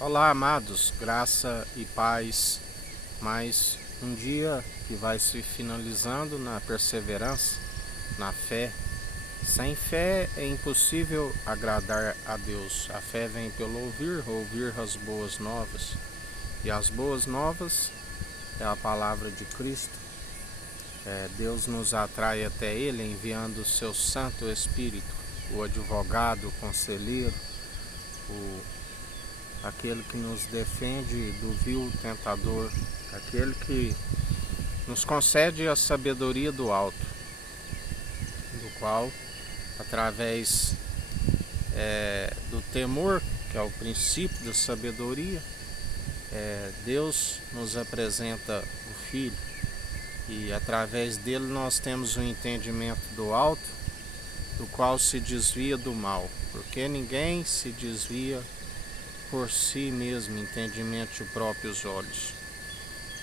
Olá, amados, graça e paz. Mais um dia que vai se finalizando na perseverança, na fé. Sem fé é impossível agradar a Deus. A fé vem pelo ouvir as boas novas. E as boas novas é a palavra de Cristo. Deus nos atrai até Ele enviando o seu Santo Espírito, o advogado, o conselheiro, aquele que nos defende do vil tentador, aquele que nos concede a sabedoria do alto, do qual, através do temor, que é o princípio da sabedoria, Deus nos apresenta o Filho, e através dele nós temos o entendimento do alto, do qual se desvia do mal, porque ninguém se desvia por si mesmo, entendimento de próprios olhos.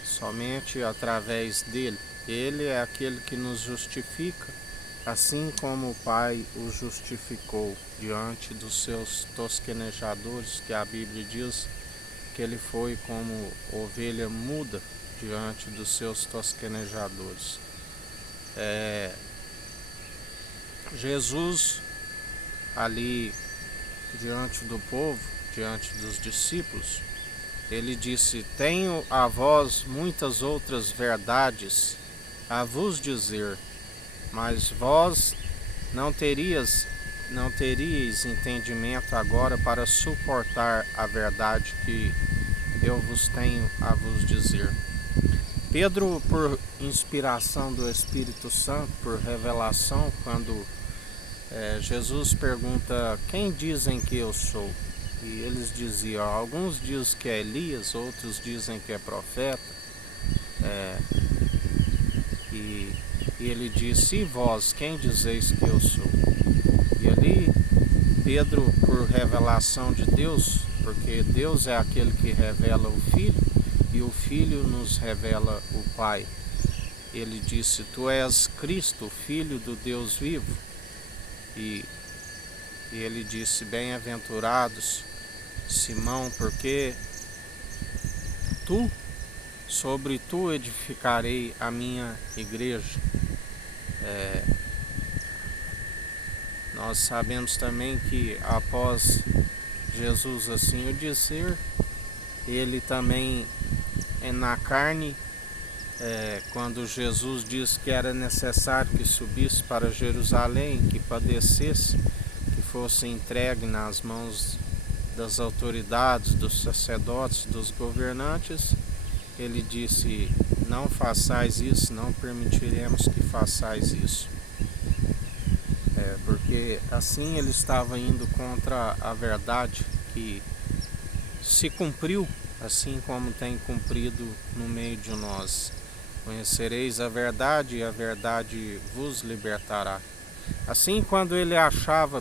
Somente através dele. Ele é aquele que nos justifica, assim como o Pai o justificou diante dos seus tosquenejadores, que a Bíblia diz que ele foi como ovelha muda diante dos seus tosquenejadores. Jesus, ali diante do povo, diante dos discípulos, ele disse: tenho a vós muitas outras verdades a vos dizer, mas vós não teríeis entendimento agora para suportar a verdade que eu vos tenho a vos dizer. Pedro, por inspiração do Espírito Santo, por revelação, quando Jesus pergunta: quem dizem que eu sou? E eles diziam: alguns dizem que é Elias, outros dizem que é profeta. E ele disse: e vós, quem dizeis que eu sou? E ali Pedro, por revelação de Deus, porque Deus é aquele que revela o Filho, e o Filho nos revela o Pai. Ele disse: tu és Cristo, Filho do Deus vivo. E ele disse: bem-aventurados, Simão, porque sobre tu edificarei a minha igreja. Nós sabemos também que após Jesus assim o dizer, ele também na carne, quando Jesus disse que era necessário que subisse para Jerusalém, que padecesse, que fosse entregue nas mãos das autoridades, dos sacerdotes, dos governantes, ele disse: não façais isso, não permitiremos que façais isso. Porque assim ele estava indo contra a verdade que se cumpriu, assim como tem cumprido no meio de nós. Conhecereis a verdade e a verdade vos libertará. Assim, quando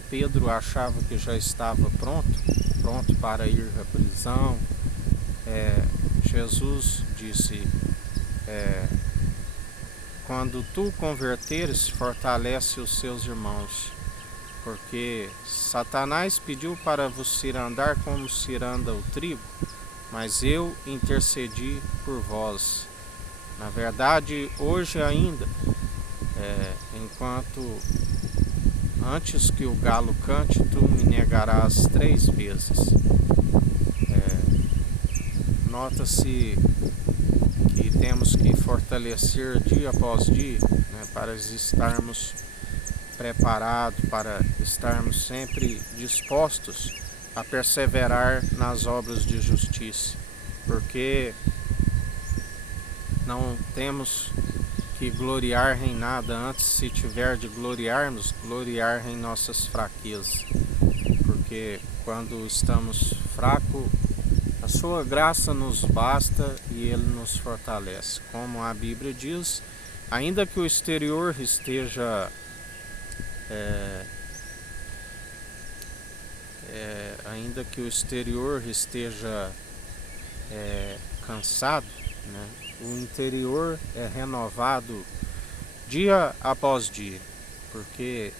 Pedro achava que já estava pronto para ir à prisão, Jesus disse: quando tu converteres, fortalece os seus irmãos, porque Satanás pediu para vos cirandar como ciranda o trigo, mas eu intercedi por vós. Na verdade, hoje ainda, enquanto antes que o galo cante, tu me negarás 3 vezes. Nota-se que temos que fortalecer dia após dia, para estarmos preparados, para estarmos sempre dispostos a perseverar nas obras de justiça, porque não temos que gloriar em nada, antes, se tiver de gloriarmos, gloriar em nossas fraquezas, porque quando estamos fracos, a sua graça nos basta e ele nos fortalece. Como a Bíblia diz, ainda que o exterior esteja cansado, o interior é renovado dia após dia, porque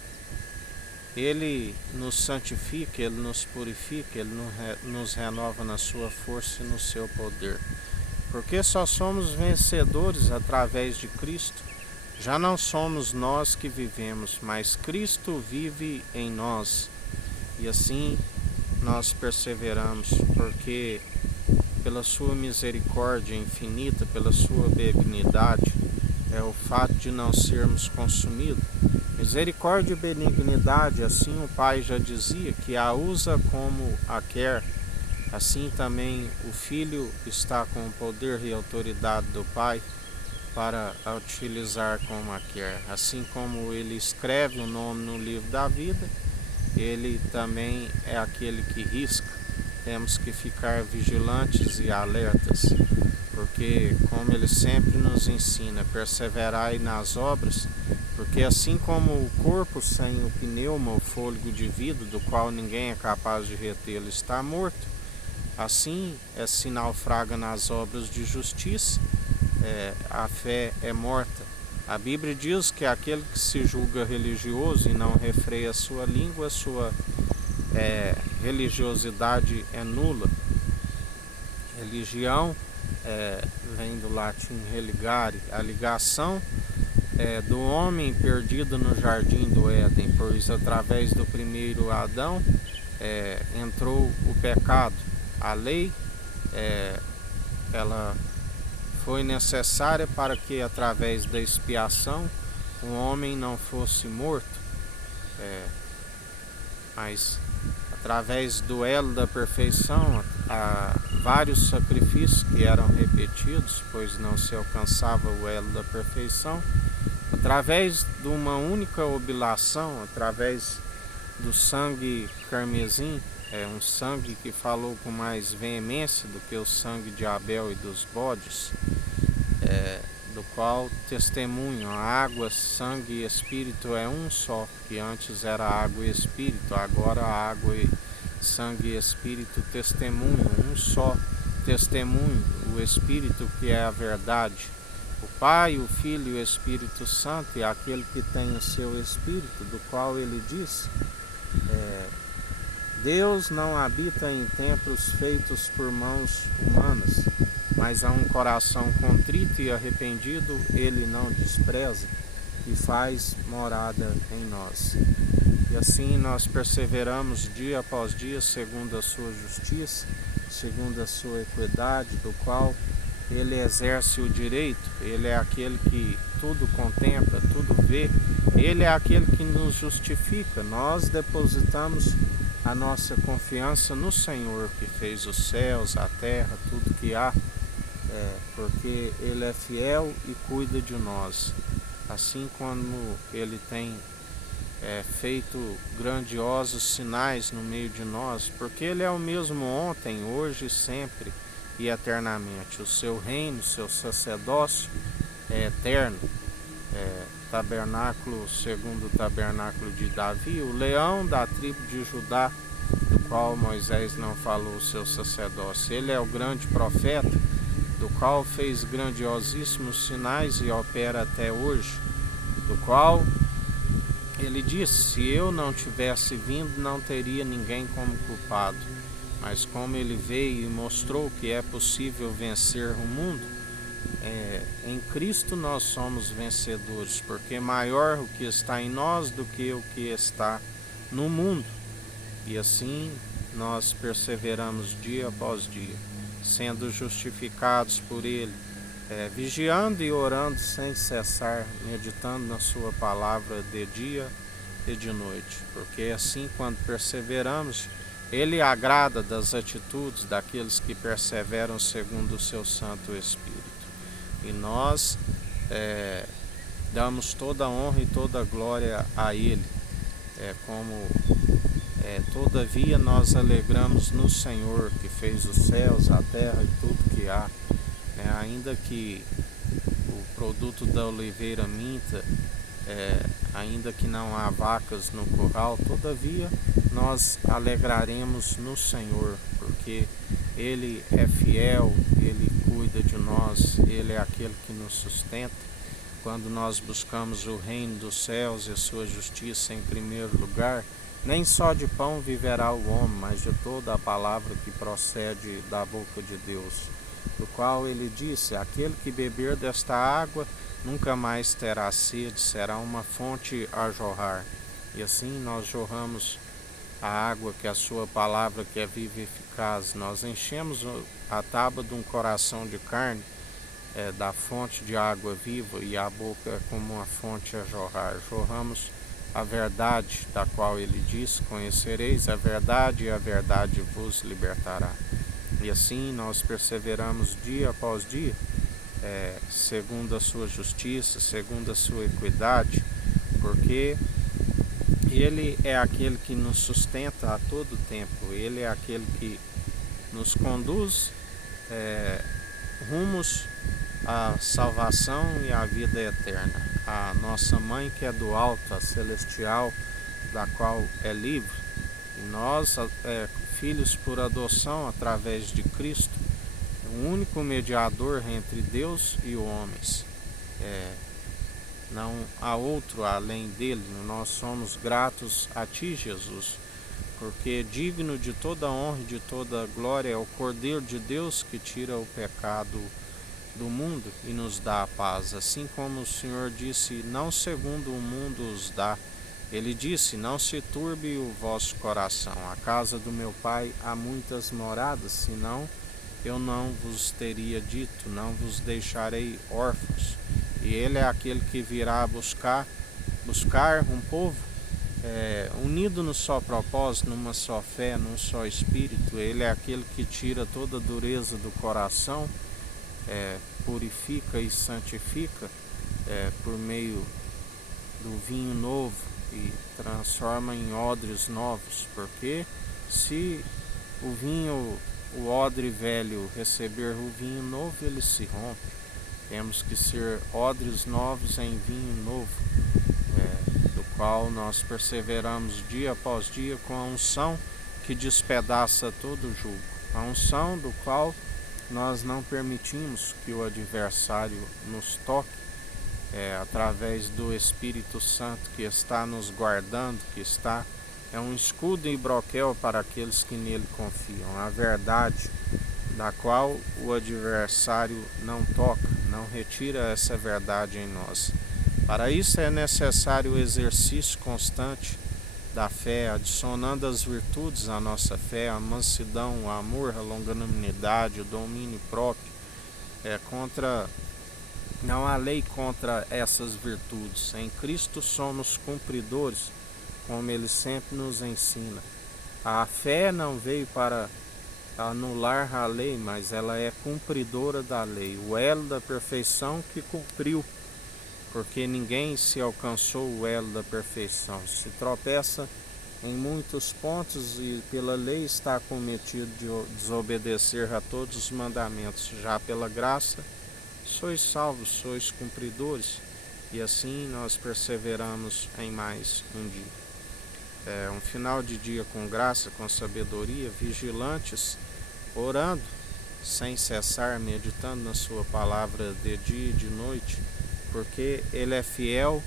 Ele nos santifica, Ele nos purifica, Ele nos renova na sua força e no seu poder. Porque só somos vencedores através de Cristo. Já não somos nós que vivemos, mas Cristo vive em nós. E assim nós perseveramos, porque pela sua misericórdia infinita, pela sua benignidade, é o fato de não sermos consumidos. Misericórdia e benignidade, assim o Pai já dizia, que a usa como a quer. Assim também o Filho está com o poder e autoridade do Pai para a utilizar como a quer. Assim como ele escreve o nome no livro da vida, ele também é aquele que risca. Temos que ficar vigilantes e alertas, porque como ele sempre nos ensina, perseverai nas obras, porque assim como o corpo sem o pneuma, o fôlego de vida, do qual ninguém é capaz de retê-lo, está morto, assim se naufraga nas obras de justiça, a fé é morta. A Bíblia diz que aquele que se julga religioso e não refreia a sua língua, a sua religiosidade é nula. Religião vem do latim religare, a ligação do homem perdido no jardim do Éden, pois através do primeiro Adão entrou o pecado. A lei ela foi necessária para que através da expiação o homem não fosse morto, mas através do elo da perfeição, há vários sacrifícios que eram repetidos, pois não se alcançava o elo da perfeição. Através de uma única oblação, através do sangue carmesim, um sangue que falou com mais veemência do que o sangue de Abel e dos bodes, do qual testemunham a água, sangue e espírito é um só, que antes era água e espírito, agora a água e sangue e espírito testemunham, um só testemunho, o Espírito que é a verdade. O Pai, o Filho e o Espírito Santo é aquele que tem o seu Espírito, do qual ele diz, Deus não habita em templos feitos por mãos humanas, mas a um coração contrito e arrependido ele não despreza e faz morada em nós. E assim nós perseveramos dia após dia segundo a sua justiça, segundo a sua equidade, do qual ele exerce o direito. Ele é aquele que tudo contempla, tudo vê. Ele é aquele que nos justifica. Nós depositamos a nossa confiança no Senhor, que fez os céus, a terra, tudo que há, porque Ele é fiel e cuida de nós. Assim como Ele tem feito grandiosos sinais no meio de nós, porque Ele é o mesmo ontem, hoje, sempre e eternamente. O seu reino, o seu sacerdócio é eterno. Tabernáculo, segundo o tabernáculo de Davi, o leão da tribo de Judá, do qual Moisés não falou o seu sacerdócio. Ele é o grande profeta, do qual fez grandiosíssimos sinais e opera até hoje, do qual ele disse, se eu não tivesse vindo, não teria ninguém como culpado. Mas como ele veio e mostrou que é possível vencer o mundo, em Cristo nós somos vencedores, porque maior o que está em nós do que o que está no mundo. E assim nós perseveramos dia após dia, sendo justificados por Ele, vigiando e orando sem cessar, meditando na sua palavra de dia e de noite, porque assim quando perseveramos, Ele agrada das atitudes daqueles que perseveram segundo o seu Santo Espírito. E nós damos toda a honra e toda a glória a Ele. Todavia nós alegramos no Senhor, que fez os céus, a terra e tudo que há. Ainda que o produto da oliveira minta, ainda que não há vacas no curral, todavia nós alegraremos no Senhor, porque Ele é fiel, Ele cuida de nós, Ele é aquele que nos sustenta. Quando nós buscamos o reino dos céus e a sua justiça em primeiro lugar, Nem só de pão viverá o homem, mas de toda a palavra que procede da boca de Deus. Do qual ele disse: aquele que beber desta água nunca mais terá sede, será uma fonte a jorrar. E assim nós jorramos a água, que é a sua palavra, que é viva e eficaz. Nós enchemos a tábua de um coração de carne, da fonte de água viva, e a boca é como uma fonte a jorrar. Jorramos a verdade, da qual ele diz: conhecereis a verdade e a verdade vos libertará. E assim nós perseveramos dia após dia, segundo a sua justiça, segundo a sua equidade, porque ele é aquele que nos sustenta a todo tempo. Ele é aquele que nos conduz rumos à salvação e à vida eterna. A nossa mãe, que é do alto, a celestial, da qual é livre, e nós, filhos por adoção através de Cristo, o único mediador entre Deus e os homens. Não há outro além dele. Nós somos gratos a ti, Jesus, porque digno de toda honra e de toda glória é o Cordeiro de Deus, que tira o pecado do mundo e nos dá a paz. Assim como o Senhor disse: não segundo o mundo os dá, ele disse: não se turbe o vosso coração. A casa do meu Pai há muitas moradas, senão eu não vos teria dito: não vos deixarei órfãos. E ele é aquele que virá buscar um povo unido no só propósito, numa só fé, num só espírito. Ele é aquele que tira toda a dureza do coração, purifica e santifica por meio do vinho novo, e transforma em odres novos. Porque se o odre velho receber o vinho novo, ele se rompe. Temos que ser odres novos em vinho novo, do qual nós perseveramos dia após dia com a unção que despedaça todo jugo. A unção do qual nós não permitimos que o adversário nos toque, através do Espírito Santo que está nos guardando, é um escudo e broquel para aqueles que nele confiam. A verdade, da qual o adversário não toca, não retira essa verdade em nós. Para isso é necessário o exercício constante da fé, adicionando as virtudes à nossa fé: a mansidão, o amor, a longanimidade, o domínio próprio. Não há lei contra essas virtudes. Em Cristo somos cumpridores, como ele sempre nos ensina. A fé não veio para anular a lei, mas ela é cumpridora da lei, o elo da perfeição que cumpriu, porque ninguém se alcançou o elo da perfeição. Se tropeça em muitos pontos e pela lei está cometido de desobedecer a todos os mandamentos. Já pela graça sois salvos, sois cumpridores, e assim nós perseveramos em mais um dia. Um final de dia com graça, com sabedoria, vigilantes, orando sem cessar, meditando na sua palavra de dia e de noite, porque ele é fiel,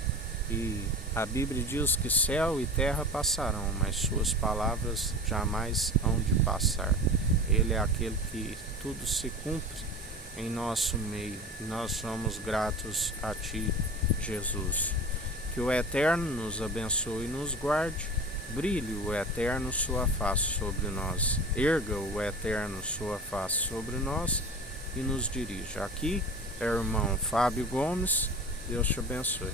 e a Bíblia diz que céu e terra passarão, mas suas palavras jamais hão de passar. Ele é aquele que tudo se cumpre em nosso meio, e nós somos gratos a ti, Jesus. Que o Eterno nos abençoe e nos guarde. Brilhe o Eterno sua face sobre nós. Erga o Eterno sua face sobre nós e nos dirija. Aqui é o irmão Fábio Gomes. Deus te abençoe.